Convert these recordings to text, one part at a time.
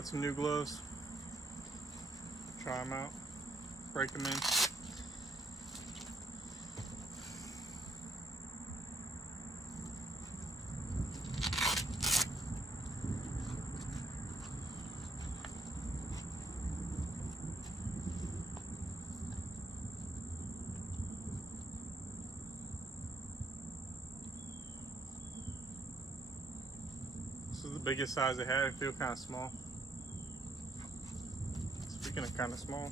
Got some new gloves. Try them out. Break them in. This is the biggest size I had. I feel kind of small. Speaking of kind of small.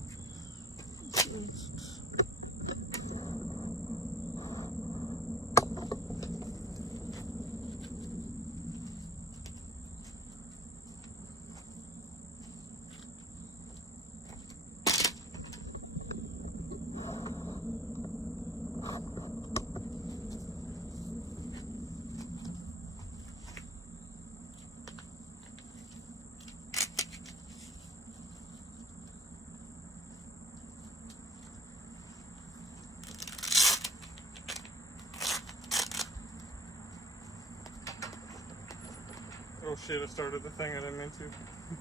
Oh shit, I started the thing I didn't mean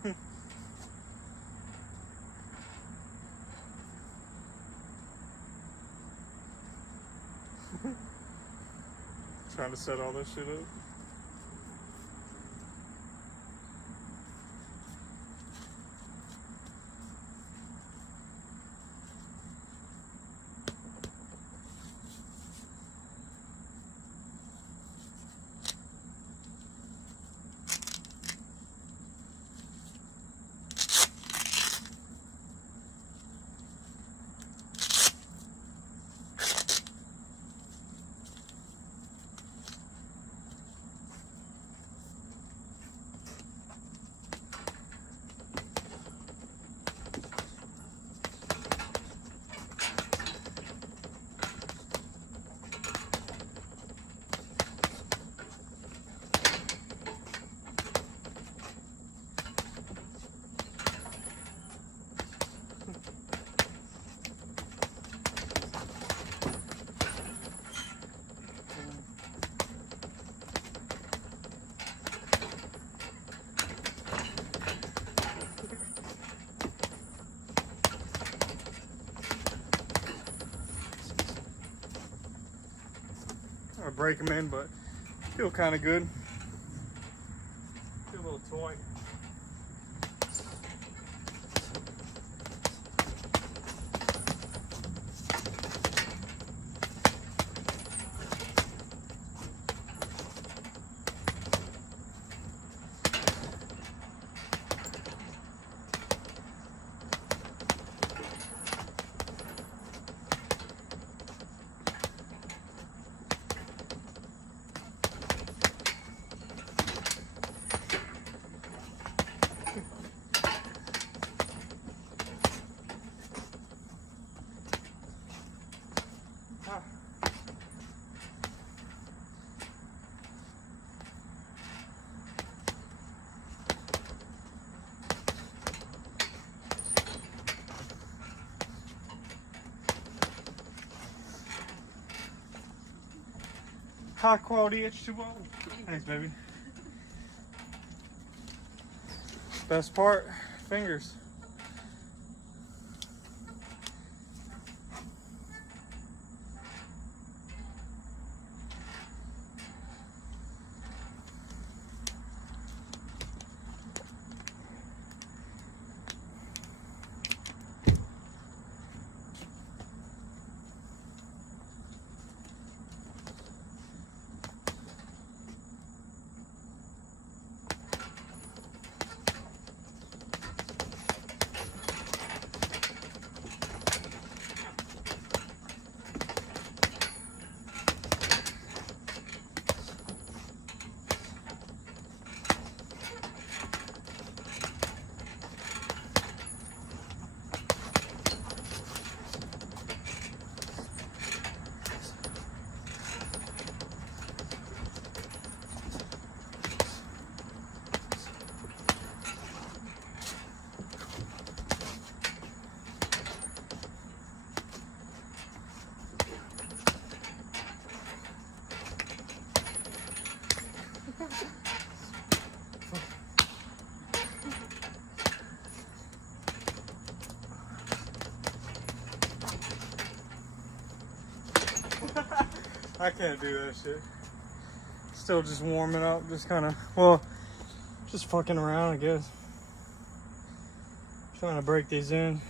to. Trying to set all this shit up. I break them in, but feel kind of good. Feel a little toy. High quality H2O. Thanks, baby. Best part, fingers. I can't do that shit. Still just warming up, just kind of, well, just fucking around, I guess. Trying to break these in.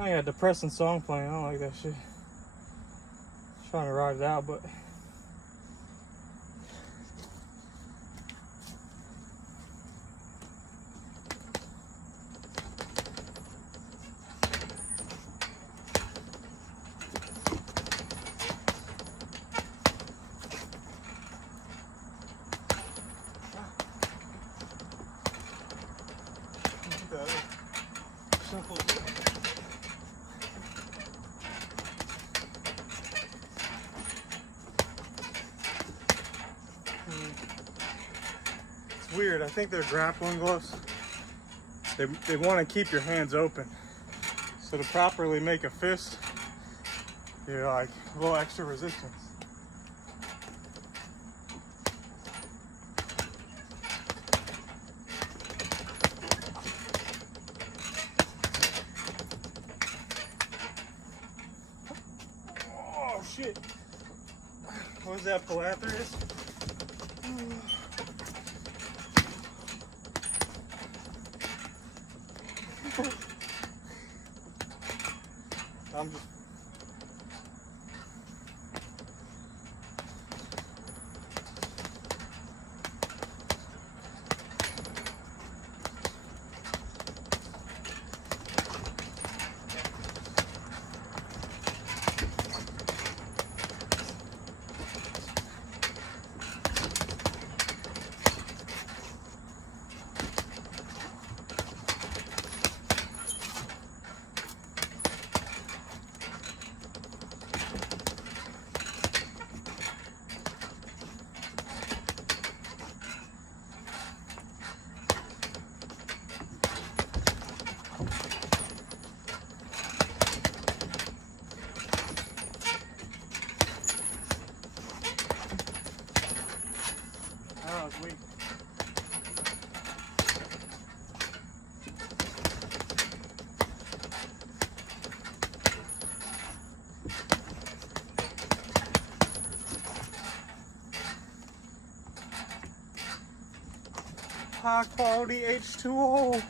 I got a depressing song playing. I don't like that shit. Trying to ride it out, but simple. It's weird. I think they're grappling gloves. They want to keep your hands open. So to properly make a fist, you're like a little extra resistance. Oh shit. What was that, Philanthropist? I'm just weak. High quality H2O.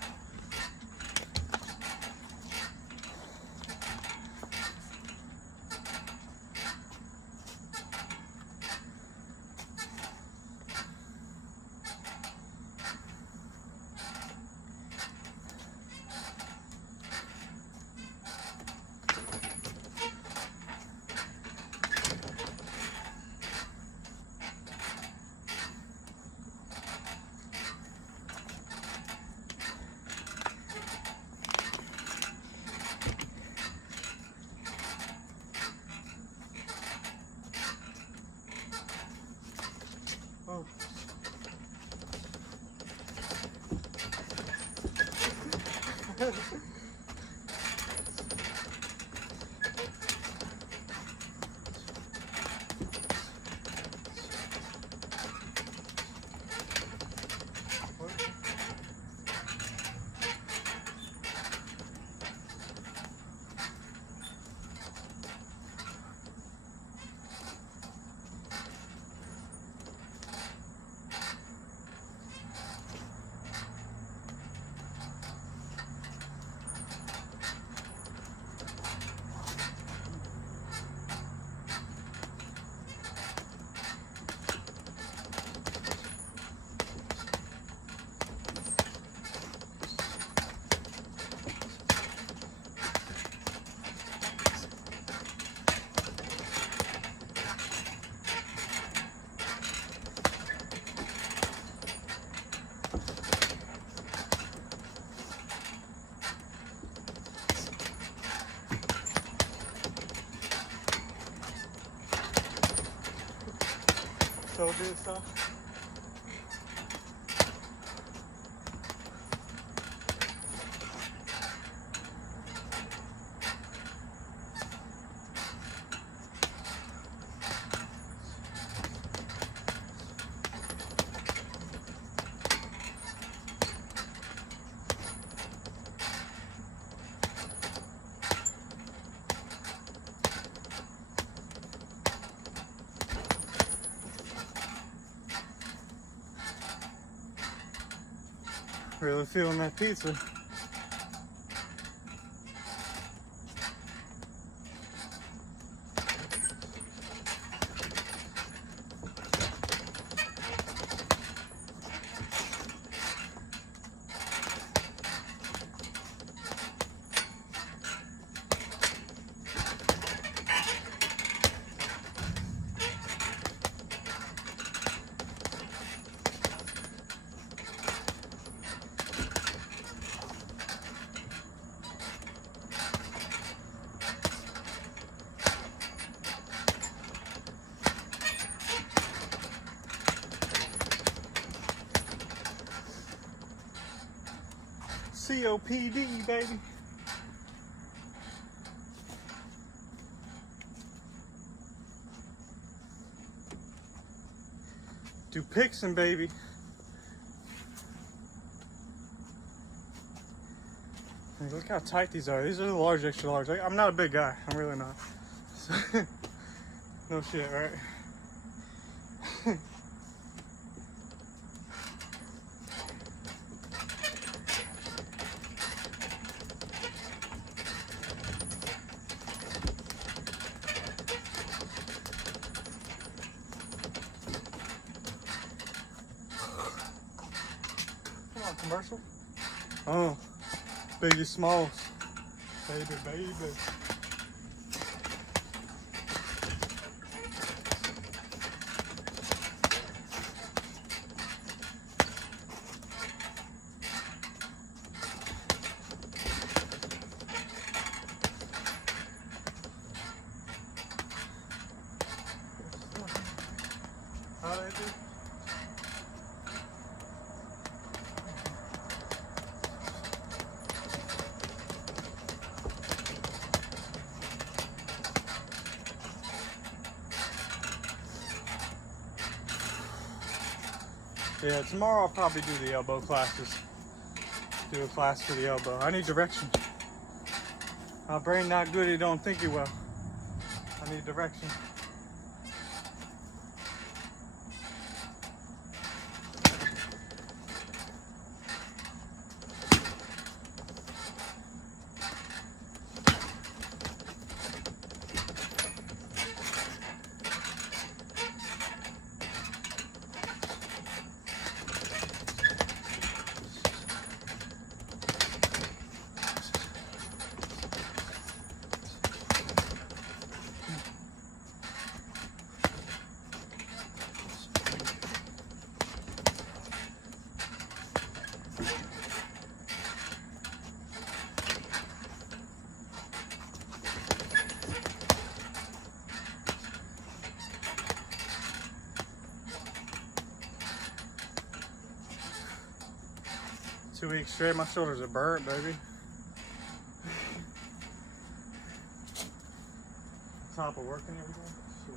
Oh. So do stuff. Really feeling that pizza. COPD, baby. Do Pixin, baby. Hey, look how tight these are. These are the large, extra large. I'm not a big guy. I'm really not. So, no shit, right? Come on, commercial. Oh, Biggie Smalls. Baby, baby. How they do? Yeah, tomorrow I'll probably do the elbow classes. Do a class for the elbow. I need direction. My brain not good, it don't think it well. I need direction. Two weeks straight, my shoulders are burnt, baby. Top of working every day. Shit.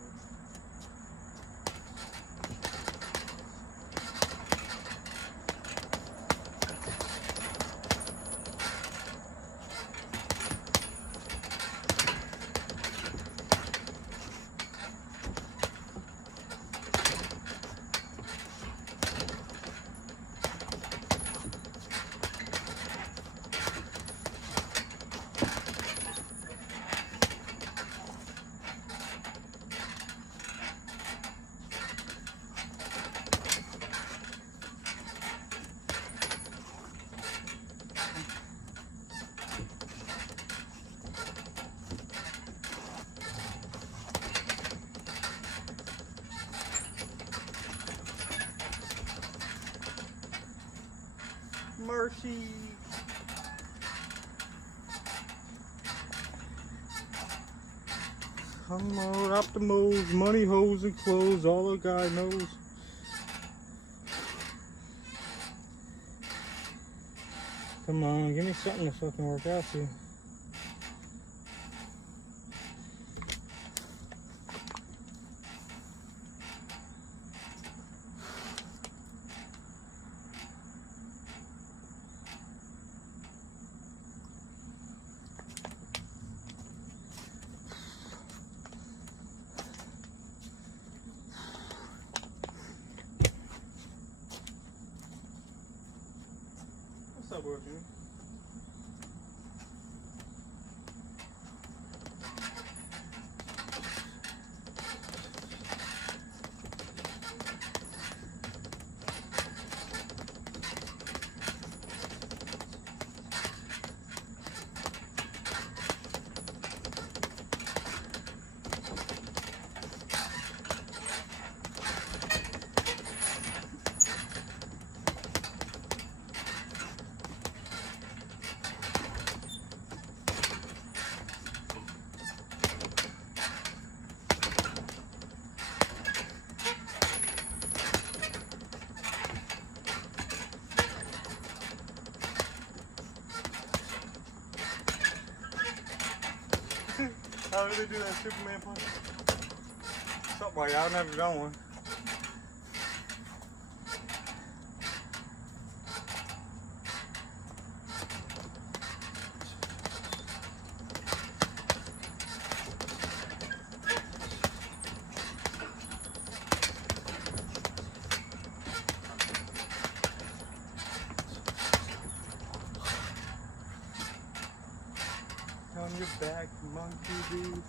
Mercy. Come on, optimals, money, hoes, and clothes, all a guy knows. Come on, give me something to fucking work out to. work, you know? How do they do that Superman punch? Something like that. I've never done one. On your back, monkey dude.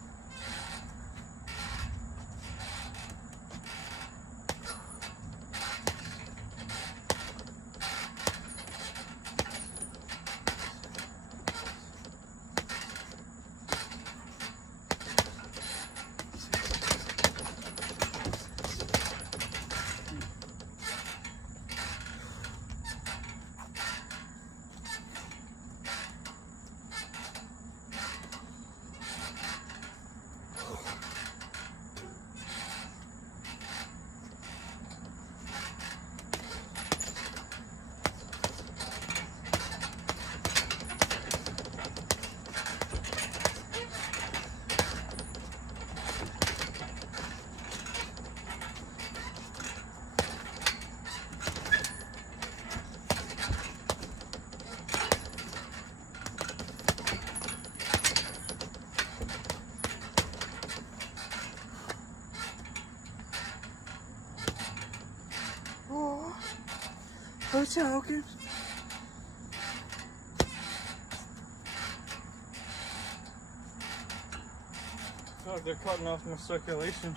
I'm choking. Oh, they're cutting off my circulation.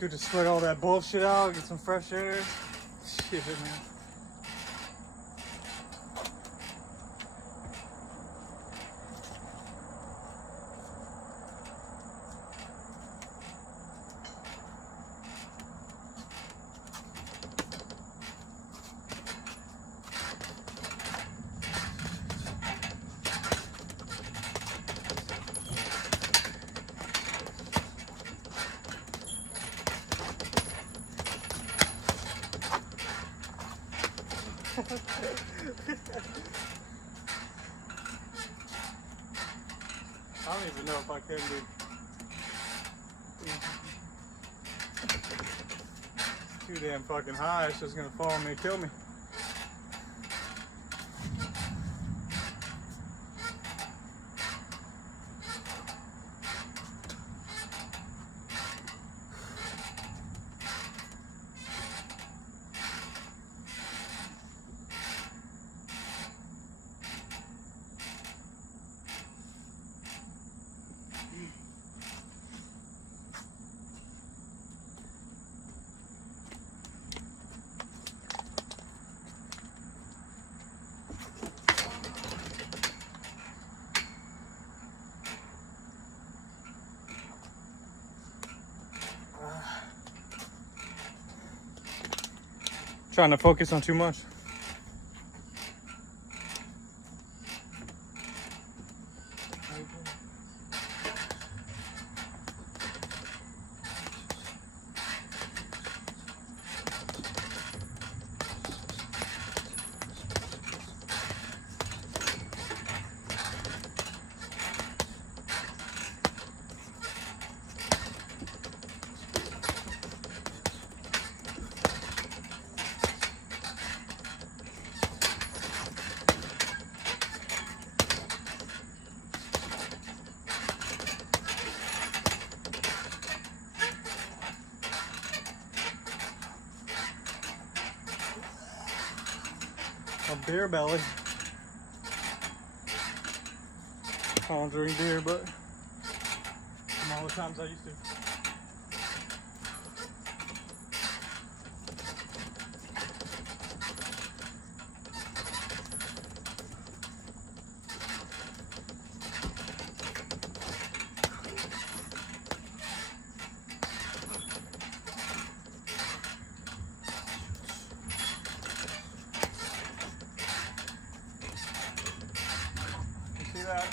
Good to sweat all that bullshit out, get some fresh air. Shit, man. I don't even know if I can do. Too damn fucking high, it's just gonna fall on me and kill me. Trying to focus on too much. A beer belly. I don't drink beer, but from all the times I used to. See that?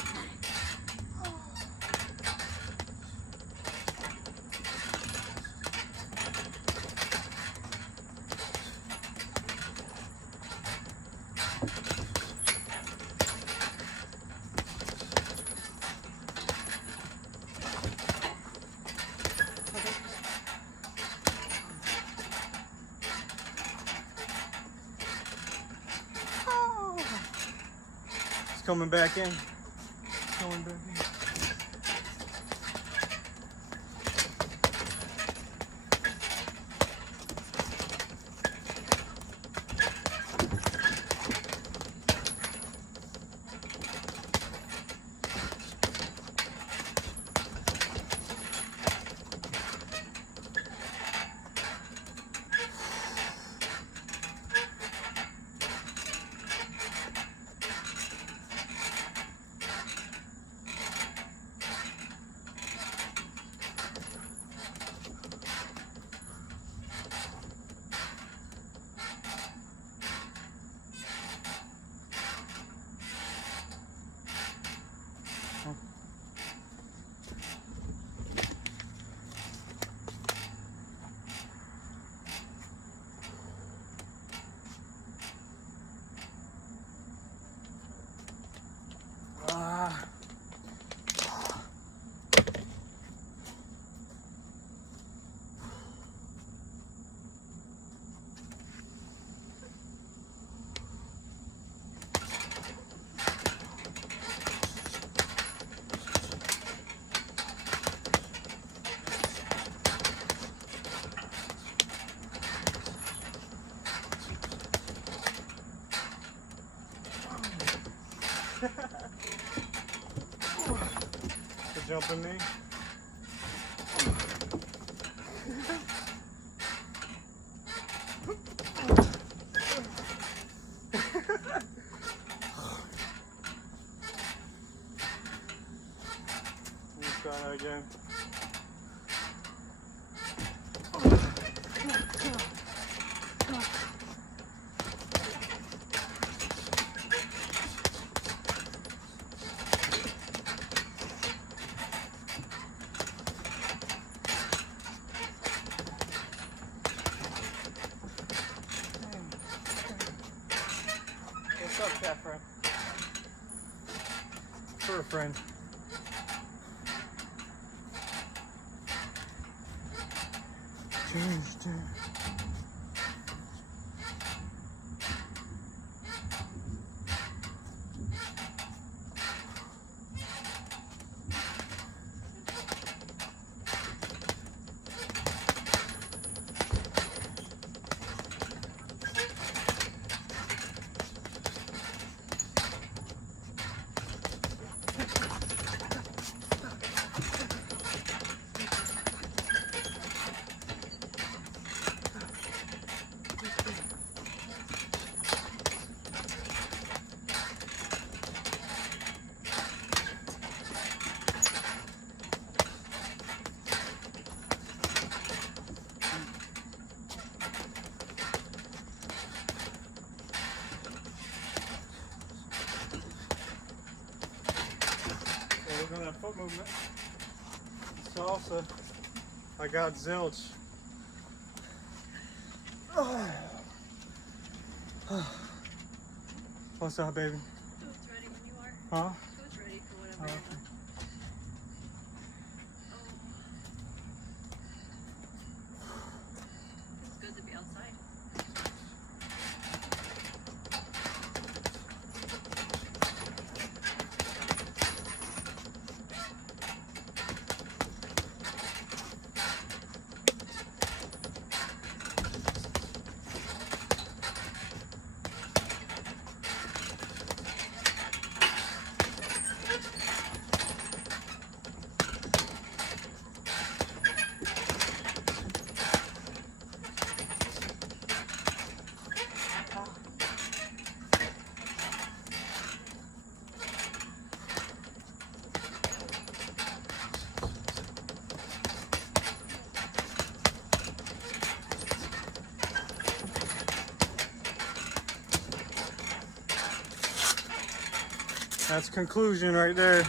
It's coming back in. Going back in. For jumping me. Let's try that again. What's up, cat friend? Fur friend. Tuesday. working on that foot movement. Salsa. I got zilch. What's up, baby? Food's ready when you are. Huh? Food's ready for whatever you're doing. It's good to be outside. That's conclusion right there.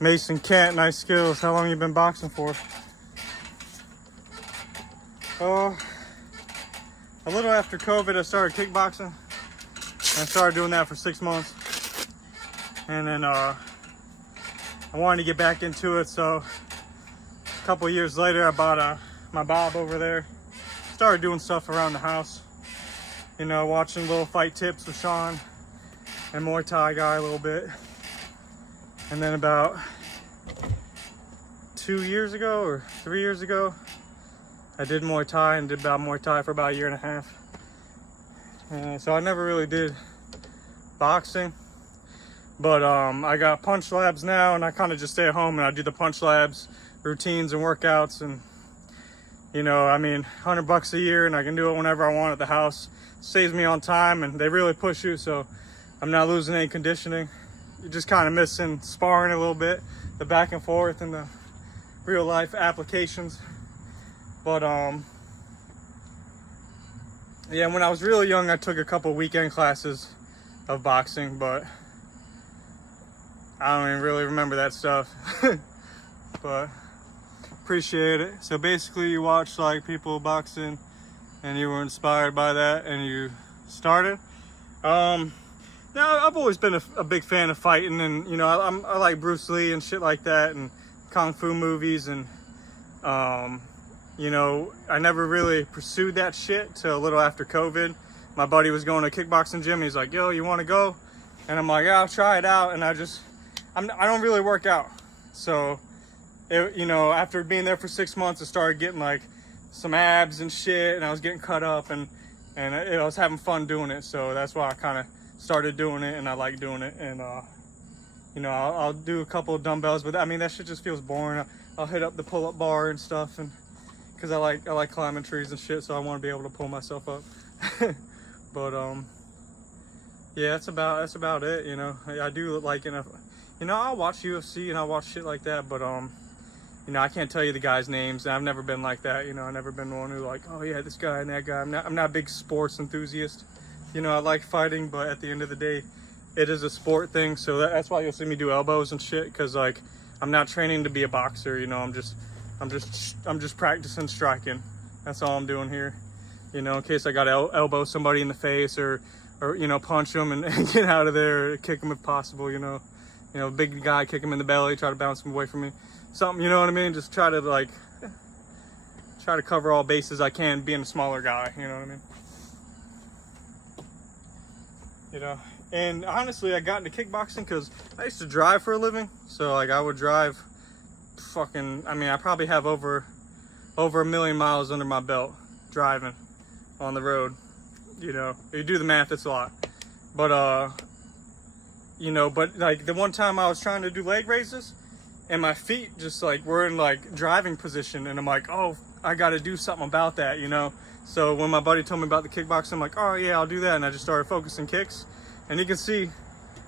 Mason Kent, nice skills. How long you been boxing for? Oh, a little after COVID, I started kickboxing. I started doing that for 6 months. And then I wanted to get back into it, so a couple of years later, I bought my Bob over there. Started doing stuff around the house. You know, watching little fight tips with Sean and Muay Thai guy a little bit. And then about 2 years ago or 3 years ago, I did Muay Thai and did about Muay Thai for about 1.5 years. And so I never really did boxing, but I got punch labs now, and I kind of just stay at home and I do the punch labs routines and workouts. And you know, I mean, $100 a year, and I can do it whenever I want at the house. Saves me on time, and they really push you, so I'm not losing any conditioning. You're just kind of missing sparring a little bit, the back and forth and the real life applications. But yeah, when I was really young, I took a couple weekend classes of boxing, but I don't even really remember that stuff. But appreciate it. So basically, you watch like people boxing and you were inspired by that and you started. Now, I've always been a big fan of fighting, and you know, I like Bruce Lee and shit like that, and kung fu movies, and you know, I never really pursued that shit till a little after COVID. My buddy was going to a kickboxing gym. He's like, "Yo, you want to go?" And I'm like, "Yeah, I'll try it out." And I don't really work out, so you know, after being there for 6 months, I started getting like some abs and shit, and I was getting cut up, and I was having fun doing it. So that's why I kind of started doing it, and I like doing it. And you know, I'll do a couple of dumbbells, but I mean, that shit just feels boring. I'll hit up the pull-up bar and stuff, and because I like climbing trees and shit, so I want to be able to pull myself up. But yeah, that's about it. You know, I do like, you know, I'll watch UFC and I'll watch shit like that, but you know, I can't tell you the guys' names. I've never been like that. You know, I've never been one who like, oh yeah, this guy and that guy. I'm not a big sports enthusiast. You know, I like fighting, but at the end of the day, it is a sport thing. So that's why you'll see me do elbows and shit, because like, I'm not training to be a boxer. You know, I'm just practicing striking. That's all I'm doing here. You know, in case I gotta elbow somebody in the face, or you know, punch them and get out of there, or kick them if possible. You know, big guy, kick him in the belly, try to bounce him away from me. Something, you know what I mean? Just try to cover all bases I can, being a smaller guy. You know what I mean? You know, and honestly, I got into kickboxing because I used to drive for a living. So like, I would drive I mean, I probably have over 1 million miles under my belt driving on the road. You know, if you do the math, it's a lot. But you know, but like the one time I was trying to do leg raises, and my feet just like were in like driving position, and I'm like, oh, I got to do something about that, you know. So when my buddy told me about the kickboxing, I'm like, oh yeah, I'll do that. And I just started focusing kicks, and you can see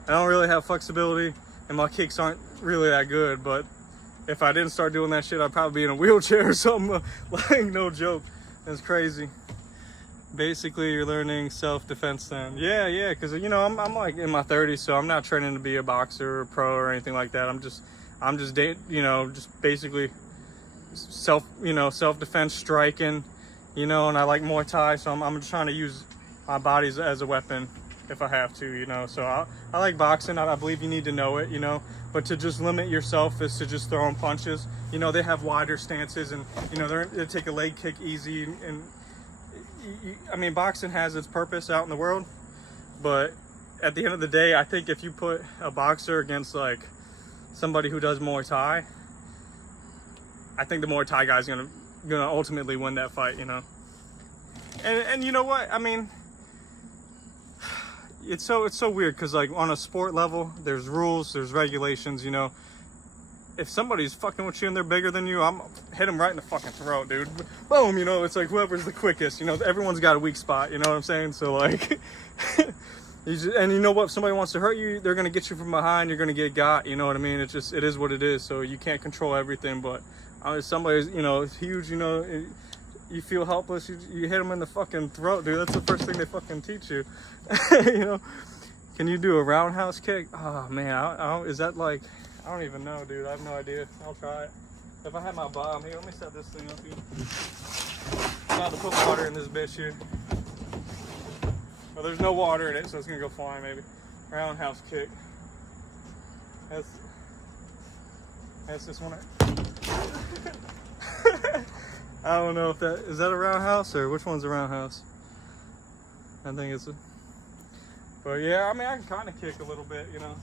I don't really have flexibility, and my kicks aren't really that good. But if I didn't start doing that shit, I'd probably be in a wheelchair or something. Like, no joke. It's crazy. Basically, you're learning self-defense then. Yeah, because you know I'm like in my 30s, so I'm not training to be a boxer or pro or anything like that. You know, just basically self-defense striking, you know, and I like Muay Thai, so I'm just trying to use my body as a weapon if I have to, you know. So I like boxing. I believe you need to know it, you know, but to just limit yourself is to just throwing punches. You know, they have wider stances, and you know they take a leg kick easy, and I mean boxing has its purpose out in the world, but at the end of the day, I think if you put a boxer against like somebody who does Muay Thai, I think the Muay Thai guy's gonna ultimately win that fight, you know. And you know what? I mean, it's so weird because like on a sport level, there's rules, there's regulations, you know. If somebody's fucking with you and they're bigger than you, I'm hit them right in the fucking throat, dude. Boom, you know. It's like whoever's the quickest, you know. Everyone's got a weak spot, you know what I'm saying? So like, and you know what? If somebody wants to hurt you, they're gonna get you from behind. You're gonna get got. You know what I mean? It is what it is. So you can't control everything, but if somebody's, you know, huge, you know, you feel helpless, you hit them in the fucking throat, dude. That's the first thing they fucking teach you. You know, can you do a roundhouse kick? Oh man, is that like, I don't even know, dude. I have no idea. I'll try it. If I had my bomb here, let me set this thing up here. I'm about to put water in this bitch here. Well, there's no water in it, so it's gonna go flying maybe. Roundhouse kick. That's this one. I don't know if is that a roundhouse or which one's a roundhouse? I think it's but yeah, I mean I can kind of kick a little bit, you know.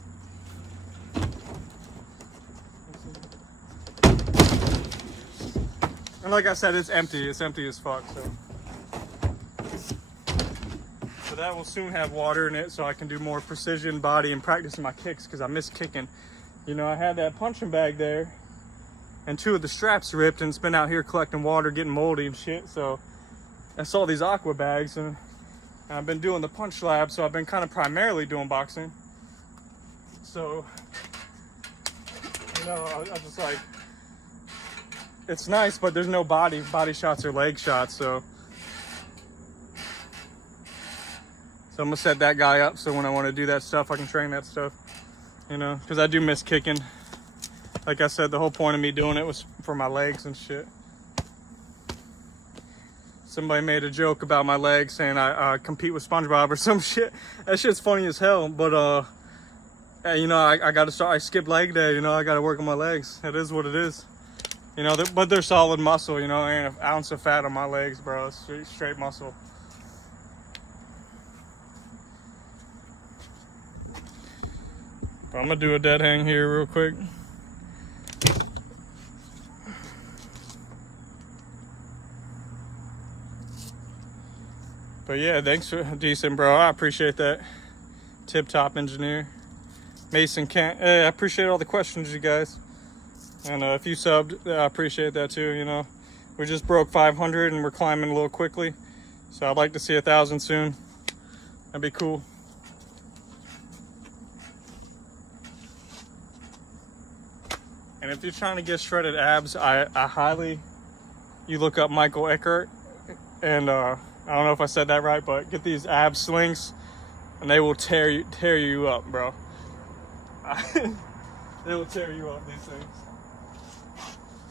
And like I said, it's empty as fuck, so. But that will soon have water in it, so I can do more precision body and practice my kicks, because I miss kicking. You know, I had that punching bag there, and 2 of the straps ripped, and it's been out here collecting water, getting moldy and shit. So I saw these aqua bags, and I've been doing the punch lab, so I've been kind of primarily doing boxing. So, you know, I just like, it's nice, but there's no body shots or leg shots, so I'm gonna set that guy up so when I want to do that stuff, I can train that stuff, you know, because I do miss kicking. Like I said, the whole point of me doing it was for my legs and shit. Somebody made a joke about my legs saying I compete with SpongeBob or some shit. That shit's funny as hell, but you know, I gotta start, I skipped leg day, you know, I gotta work on my legs. It is what it is. You know, but they're solid muscle, you know, ain't an ounce of fat on my legs, bro. It's straight muscle. But I'm gonna do a dead hang here real quick. But yeah, thanks for decent, bro. I appreciate that. Tip top engineer. Mason Kent. Hey, I appreciate all the questions, you guys. And if you subbed, I appreciate that too, you know. We just broke 500 and we're climbing a little quickly. So I'd like to see 1,000 soon. That'd be cool. And if you're trying to get shredded abs, I highly, you look up Michael Eckert. And I don't know if I said that right, but get these ab slings and they will tear you up, bro. They will tear you up, these things.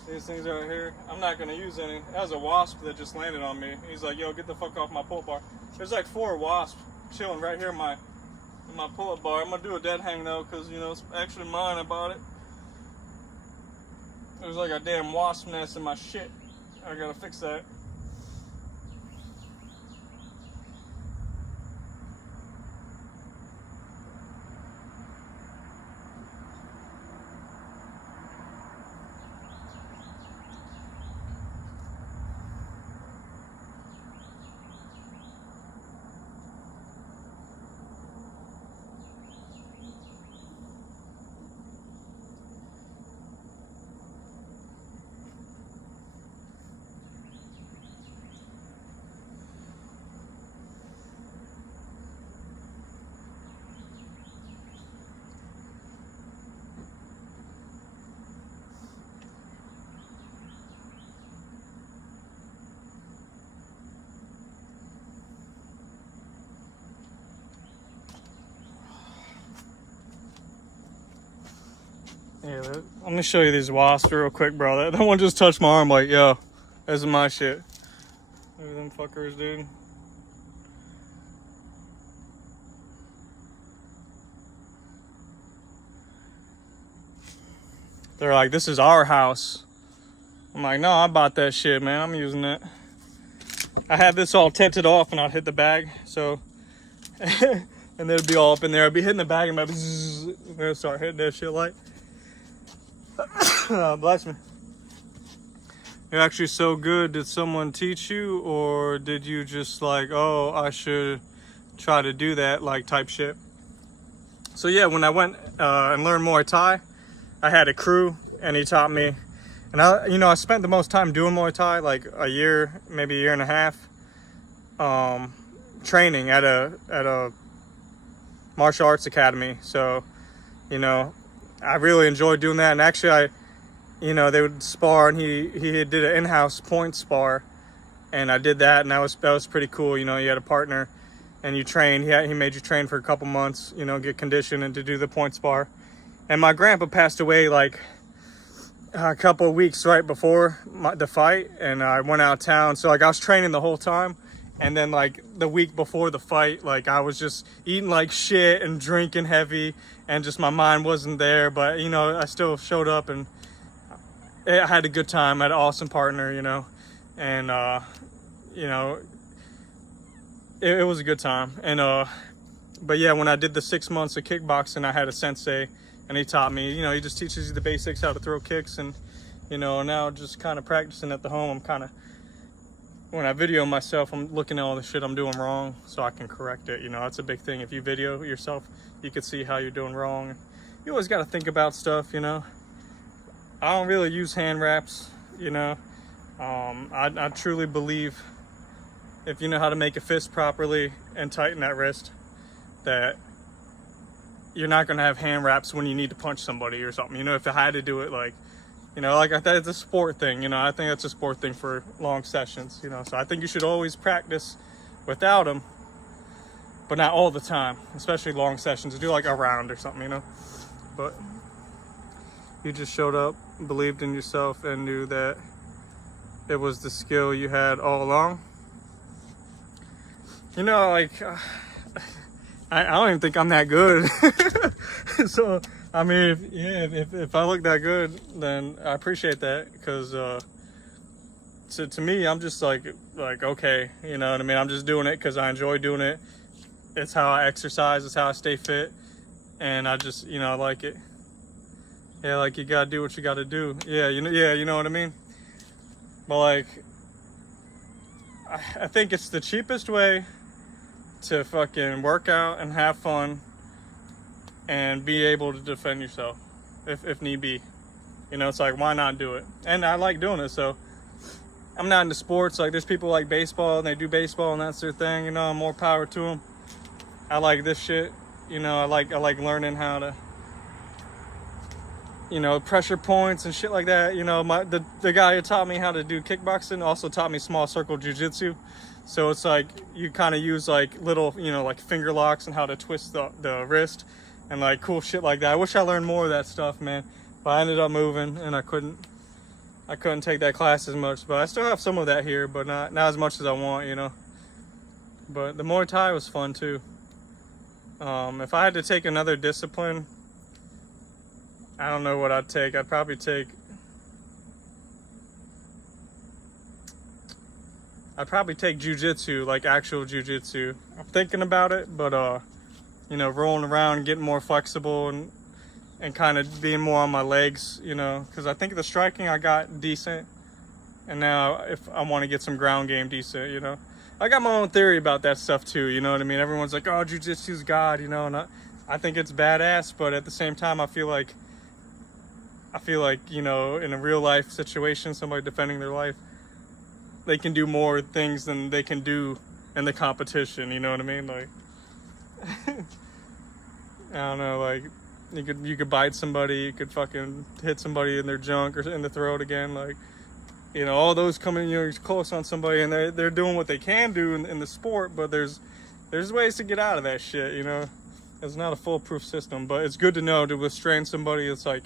These things right here, I'm not gonna use any. That was a wasp that just landed on me. He's like, yo, get the fuck off my pull-up bar. There's like 4 wasps chilling right here in my pull-up bar. I'm gonna do a dead hang though, cause you know, it's actually mine, I bought it. There's like a damn wasp nest in my shit. I gotta fix that. Yeah, let me show you these wasps real quick, bro. That one just touched my arm like, yo, this is my shit. Look at them fuckers, dude. They're like, this is our house. I'm like, no, I bought that shit, man. I'm using it. I had this all tented off and I'd hit the bag, so and they'd be all up in there. I'd be hitting the bag and I'd be start hitting that shit like bless me. You're actually so good. Did someone teach you, or did you just like, oh, I should try to do that, like type shit? So yeah, when I went and learned Muay Thai, I had a crew and he taught me. And I spent the most time doing Muay Thai, like a year, maybe a year and a half, training at a martial arts academy. So, I really enjoyed doing that. And actually, they would spar, and he did an in-house point spar, and I did that, and that was pretty cool. You had a partner, and you trained. He made you train for a couple months, get conditioned and to do the point spar. And my grandpa passed away like a couple of weeks right before the fight, and I went out of town. So like I was training the whole time, and then like the week before the fight, like I was just eating like shit and drinking heavy, and just my mind wasn't there. But I still showed up, and I had a good time. I had an awesome partner, and it was a good time. And but yeah, when I did the 6 months of kickboxing, I had a sensei. And he taught me, he just teaches you the basics, how to throw kicks. And, now just kind of practicing at the home, when I video myself, I'm looking at all the shit I'm doing wrong so I can correct it. That's a big thing. If you video yourself, you can see how you're doing wrong. You always got to think about stuff, I don't really use hand wraps, I truly believe if you know how to make a fist properly and tighten that wrist, that you're not going to have hand wraps when you need to punch somebody or something. If I had to do it like I thought it's a sport thing, I think that's a sport thing for long sessions, so I think you should always practice without them, but not all the time, especially long sessions. Do like a round or something, but you just showed up, believed in yourself, and knew that it was the skill you had all along. I don't even think I'm that good. So, I mean, if I look that good, then I appreciate that, because to me, I'm just like, okay, you know what I mean? I'm just doing it because I enjoy doing it. It's how I exercise. It's how I stay fit. And I just, I like it. Yeah, like you gotta do what you gotta do. Yeah, you know what I mean? But like, I think it's the cheapest way to fucking work out and have fun and be able to defend yourself if need be. It's like, why not do it? And I like doing it, so I'm not into sports. Like, there's people like baseball and they do baseball and that's their thing, more power to them. I like this shit, I like learning how to, pressure points and shit like that. The guy who taught me how to do kickboxing also taught me small circle jiu-jitsu. So it's like you kind of use like little, like finger locks and how to twist the wrist and like cool shit like that. I wish I learned more of that stuff, man. But I ended up moving and I couldn't take that class as much. But I still have some of that here, but not as much as I want, But the Muay Thai was fun too. If I had to take another discipline, I don't know what I'd take. I'd probably take jiu-jitsu, like actual jiu-jitsu. I'm thinking about it, but rolling around, getting more flexible and kind of being more on my legs, because I think the striking I got decent, and now if I want to get some ground game decent, I got my own theory about that stuff too, you know what I mean? Everyone's like, oh, jiu-jitsu's God, and I think it's badass, but at the same time, I feel like, in a real life situation, somebody defending their life, they can do more things than they can do in the competition, you know what I mean? Like, I don't know, like, you could bite somebody, you could fucking hit somebody in their junk or in the throat again, like, all those coming, you're close on somebody and they're doing what they can do in the sport, but there's ways to get out of that shit, It's not a foolproof system, but it's good to know to restrain somebody. It's like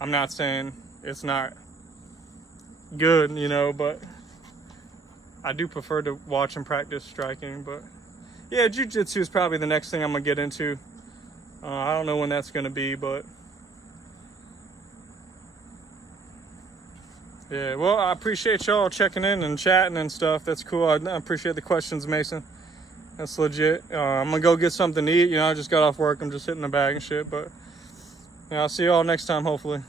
I'm not saying it's not good, you know, but I do prefer to watch and practice striking. But yeah, jiu-jitsu is probably the next thing I'm gonna get into. I don't know when that's gonna be, but yeah, well, I appreciate y'all checking in and chatting and stuff. That's cool. I appreciate the questions, Mason. That's legit. I'm gonna go get something to eat. You know, I just got off work. I'm just hitting the bag and shit. But yeah, I'll see y'all next time, hopefully.